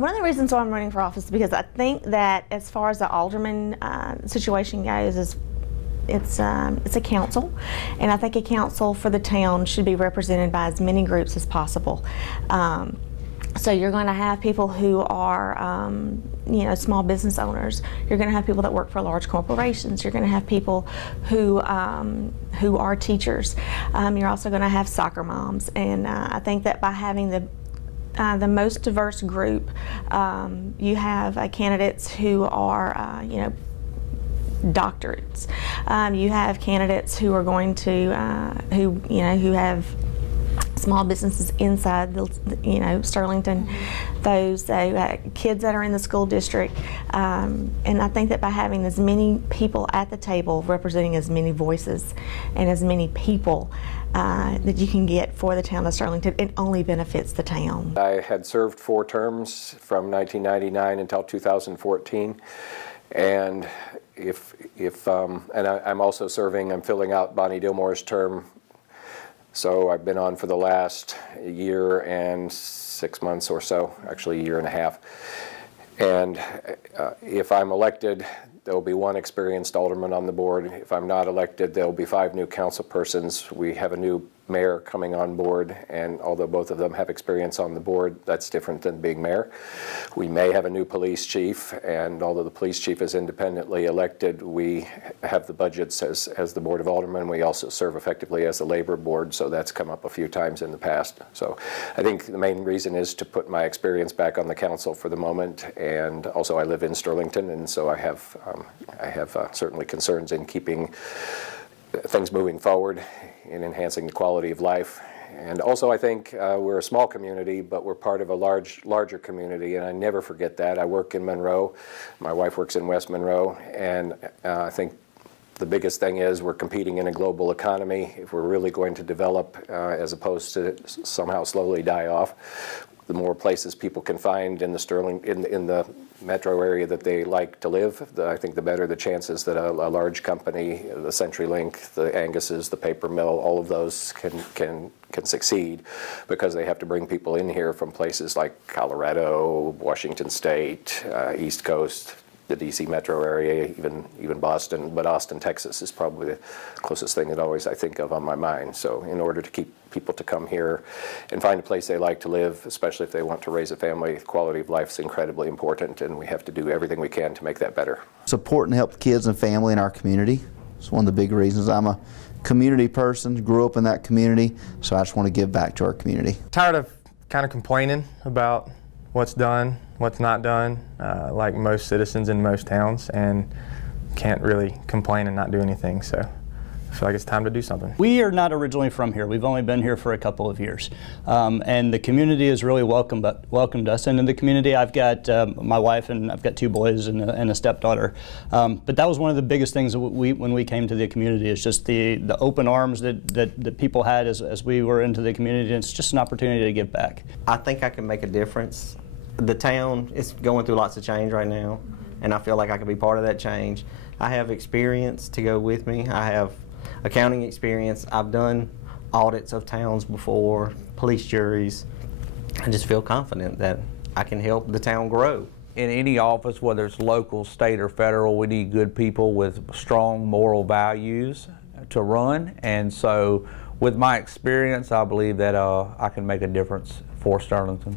One of the reasons why I'm running for office is because I think that as far as the alderman situation goes, is it's a council, and I think a council for the town should be represented by as many groups as possible. So you're going to have people who are, you know, small business owners. You're going to have people that work for large corporations. You're going to have people who are teachers. You're also going to have soccer moms, and I think that by having the most diverse group, you have candidates who are, you know, doctorates. You have candidates who are going to, who have small businesses inside the, you know, Sterlington, those kids that are in the school district, and I think that by having as many people at the table representing as many voices and as many people that you can get for the town of Sterlington, it only benefits the town. I had served 4 terms from 1999 until 2014, and I'm also serving, I'm filling out Bonnie Dillmore's term. So I've been on for the last year and 6 months or so, actually a year and a half. And if I'm elected, there will be 1 experienced alderman on the board. If I'm not elected, there will be 5 new council persons. We have a new mayor coming on board, and although both of them have experience on the board, that's different than being mayor. We may have a new police chief, and although the police chief is independently elected, we have the budgets as the Board of Aldermen. We also serve effectively as the labor board, so that's come up a few times in the past. So I think the main reason is to put my experience back on the council for the moment, and also I live in Sterlington, and so I have certainly concerns in keeping things moving forward in enhancing the quality of life. And also I think we're a small community, but we're part of a larger community, and I never forget that. I work in Monroe. My wife works in West Monroe, and I think the biggest thing is we're competing in a global economy. If we're really going to develop as opposed to somehow slowly die off, the more places people can find in the metro area that they like to live, I think the better the chances that a large company, the CenturyLink, the Angus's, the paper mill, all of those can succeed, because they have to bring people in here from places like Colorado, Washington State, East Coast, the DC metro area, even Boston, but Austin, Texas is probably the closest thing that always I think of on my mind. So in order to keep people to come here and find a place they like to live, especially if they want to raise a family, quality of life is incredibly important, and we have to do everything we can to make that better. Support and help the kids and family in our community. It's one of the big reasons. I'm a community person, grew up in that community, so I just want to give back to our community. Tired of kind of complaining about what's done, what's not done, like most citizens in most towns, and can't really complain and not do anything, so I feel like it's time to do something. We are not originally from here. We've only been here for a couple of years, and the community has really welcomed us. And in the community, I've got my wife, and I've got 2 boys and a stepdaughter. But that was one of the biggest things that when we came to the community, is just the open arms that people had as we were into the community. And it's just an opportunity to give back. I think I can make a difference. The town is going through lots of change right now, and I feel like I can be part of that change. I have experience to go with me. I have accounting experience. I've done audits of towns before, police juries. I just feel confident that I can help the town grow. In any office, whether it's local, state, or federal, we need good people with strong moral values to run. And so with my experience, I believe that I can make a difference for Sterlington.